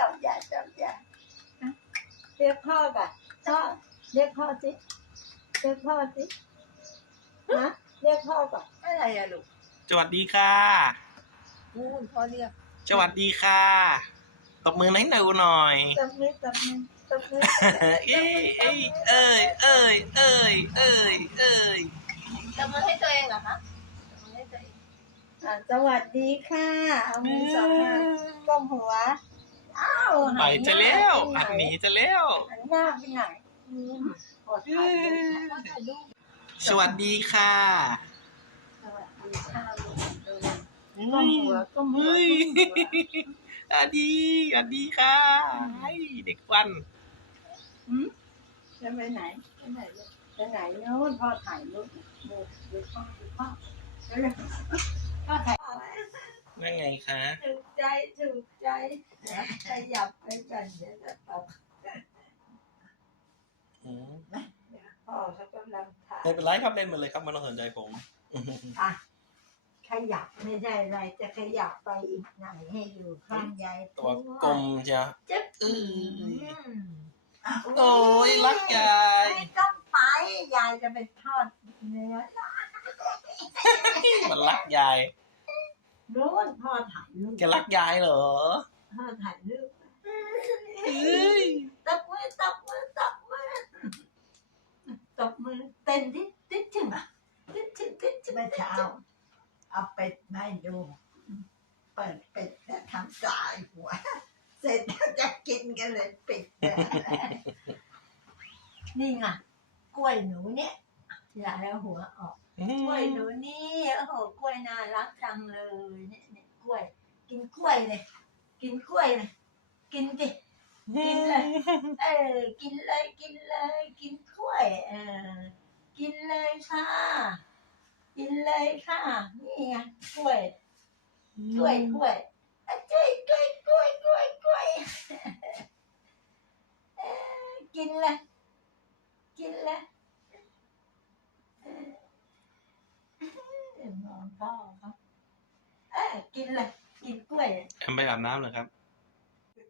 จับยาจับยาเรียกพ่อก่อนพ่อเรียกพ่อสิเรียกพ่อสิฮะเรียกพ่อก่อนอะไรอะลูกสวัสดีค่ะนู่นพ่อเรียกสวัสดีค่ะตบมือให้หนูหน่อยตบมือตบมือตบมือเอ้ยเอ้ยเอ้ยเอ้ยเอ้ยเอ้ยเอ้ยทำมือให้ตัวเองเหรอคะทำมือให้ตัวเองอะสวัสดีค่ะ เอามือสองมาก้มหัว อ้าวไปจะแล้วอันหนีจะแล้วหันหน้าไปไหนอืมขอถ่ายรูปพ่อถ่ายรูปสวัสดีค่ะสวัสดีค่ะก้มหัวก้มหัวเฮ้ยก้มหัวอันดีอันดีค่ะไอ้เด็กวันหืมจะไปไหนไปไหนลูกไปไหนโน้นพ่อถ่ายรูปดูดูพ่อดูพ่อเร็วๆพ่อถ่าย นั่นไงคะ ถูกใจถูกใจขยับไปกันเดี๋ยวจะตกอืมพ่อเขากำลังถ่ายไม่เป็นไรครับเล่นมาเลยครับไมันต้องสนใจผม อะขยับไม่ได้อะไรจะขยับไปอีกไหนให้อยู่ข้างยายตัวกลมเชียวจึ๊บอือืมมโอ้ยรักยายไม่ต้องไปยายจะไปทอดเนื้อมันรักยาย นู้นพ่อถ่ายรูปแกรักยายเหรอพ่อถ่ายรูปเฮ้ยตบมือตบมือตบมือตบมือเต้นดิดิจึงดิจึงดิจึงเมื่อเช้าเอาเป็ดมาให้ดูเปิดเป็ดแล้วทำสายหัว เสร็จแล้วจะกินกันเลยปิดเลยนี่ไงกล้วยหนูเนี่ยยายเอาหัวออก กล้วยหนูนี่โอ้โหกล้วยน่ารักจังเลยเนี่ยเนี่ยกล้วย กินกล้วยเลยกินกล้วยเลยกินดิกินเลยเออกินเลยกินเลย กินกล้วย เออ กินเลยค่ะ กินเลยค่ะ นี่ไงกล้วยกล้วยกล้วยอะกล้วยกล้วยกล้วยกล้วยกล้วยเออกินเลยกินเลยเอ อมองพ่อครับเออกินเลย กินกล้วยแอมไปอาบน้ำเหรอครับ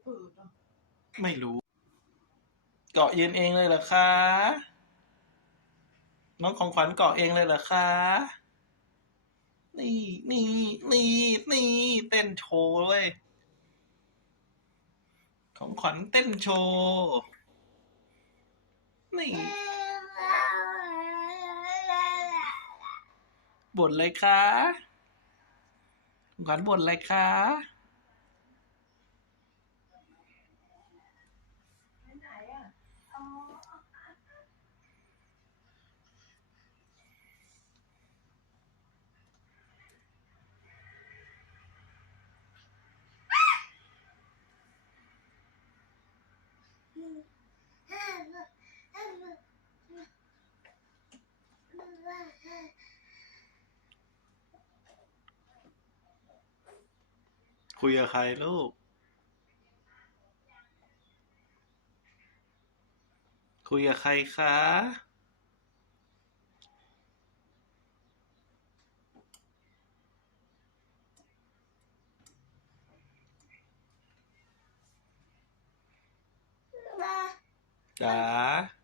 ปืดเนอะไม่รู้ เกาะยืนเองเลยเหรอคะ น้องของขวัญเกาะเองเลยเหรอคะ นี่นี่นี่นี่เต้นโชว์เว้ยของขวัญเต้นโชว์ นี่ บ่นเลยคะของขวัญบ่นเลยคะ ไหนอะอ๋อ คุยกับใครลูก คุยกับใครคะจ๋า